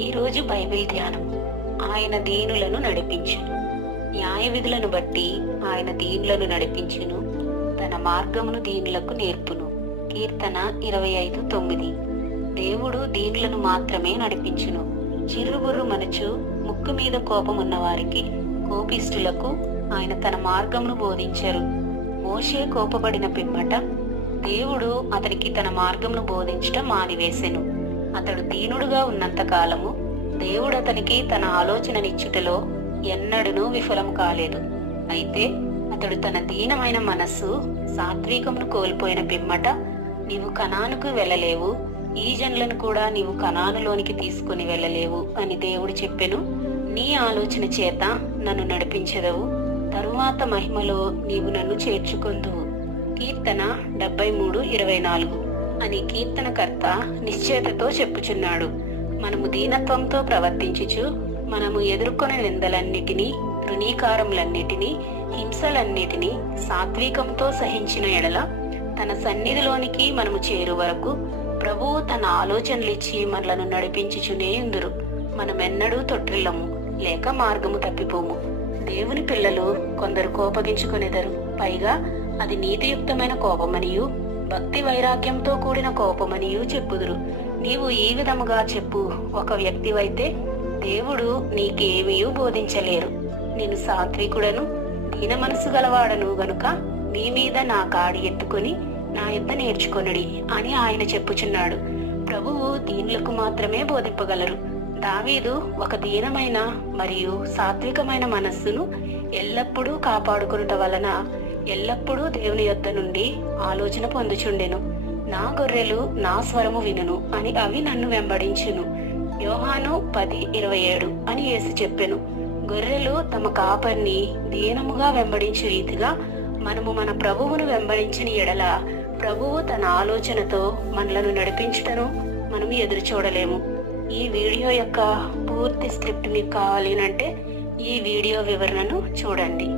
ఈరోజు బైబిల్ ధ్యానం. ఆయన దీనులను నడిపించును. న్యాయ విధులను బట్టి ఆయన దీనులను నడిపించును. తన మార్గమును దీనులకు నేర్పును. కీర్తన 25:9. దేవుడు దీనులను మాత్రమే నడిపించును. చిర్రుబుర్రు మనుచు ముక్కు మీద కోపమున్న వారికి, కోపిష్ఠులకు ఆయన తన మార్గమును బోధించరు. మోషే కోపపడిన పిమ్మట దేవుడు అతనికి తన మార్గమును బోధించటం మానివేసెను. అతడు దీనుడుగా ఉన్నంత కాలము దేవుడు అతనికి తన ఆలోచననిచ్చుటలో ఎన్నడూనూ విఫలం కాలేదు. అయితే అతడు తన దీనమైన మనస్సు సాత్వికమును కోల్పోయిన పిమ్మట, నీవు కనానుకు వెళ్ళలేవు, ఈ జనులను కూడా నీవు కనానులోనికి తీసుకుని వెళ్ళలేవు అని దేవుడు చెప్పెను. నీ ఆలోచన చేత నన్ను నడిపించెదవు, తరువాత మహిమలో నీవు నన్ను చేర్చుకొందువు. కీర్తన 73:24 అని కీర్తనకర్త నిశ్చయతతో చెప్పుచున్నాడు. మనము దీనత్వంతో ప్రవర్తించుచు, మనము ఎదుర్కొనే నిందలన్నిటినీ, తృణీకారములన్నిటినీ, హింసలన్నిటినీ సాత్వికంతో సహించిన ఎడల తన సన్నిధిలోనికి మనము చేరు వరకు ప్రభువు తన ఆలోచనలిచ్చి మనలను నడిపించుచునే ఉందురు. మనమెన్నడూ తొట్టిల్లము, లేక మార్గము తప్పిపోము. దేవుని పిల్లలు కొందరు కోపగించుకొనెదరు, పైగా అది నీతియుక్తమైన కోపమనియు భక్తి వైరాగ్యంతో కూడిన కోపమనియు చెప్పుదురు. నీవు ఈ విధముగా చెప్పు ఒక వ్యక్తివైతే దేవుడు నీకేమీయూ బోధించలేరు. నేను సాత్వికుడను, దీన మనసు గలవాడను గనుక మీ మీద నా కాడి ఎత్తుకొని నా యొద్ద నేర్చుకొనుడి అని ఆయన చెప్పుచున్నాడు. ప్రభువు దీనులకు మాత్రమే బోధింపగలరు. దావీదు ఒక దీనమైన మరియు సాత్వికమైన మనస్సును ఎల్లప్పుడూ కాపాడుకొనుట వలన ఎల్లప్పుడూ దేవుని యొద్ద నుండి ఆలోచన పొందుచుండెను. నా గొర్రెలు నా స్వరము వినును అని అవి నన్ను వెంబడించును. యోహాను 10:27 అని యేసు చెప్పెను. గొర్రెలు తమ కాపరిని దీనముగా వెంబడించు రీతిగా మనము మన ప్రభువును వెంబడించిన ఎడల ప్రభువు తన ఆలోచనతో మనలను నడిపించుటను మనం ఎదురు చూడలేము. ఈ వీడియో యొక్క పూర్తి స్క్రిప్ట్ మీకు కావాలి అంటే ఈ వీడియో వివరణను చూడండి.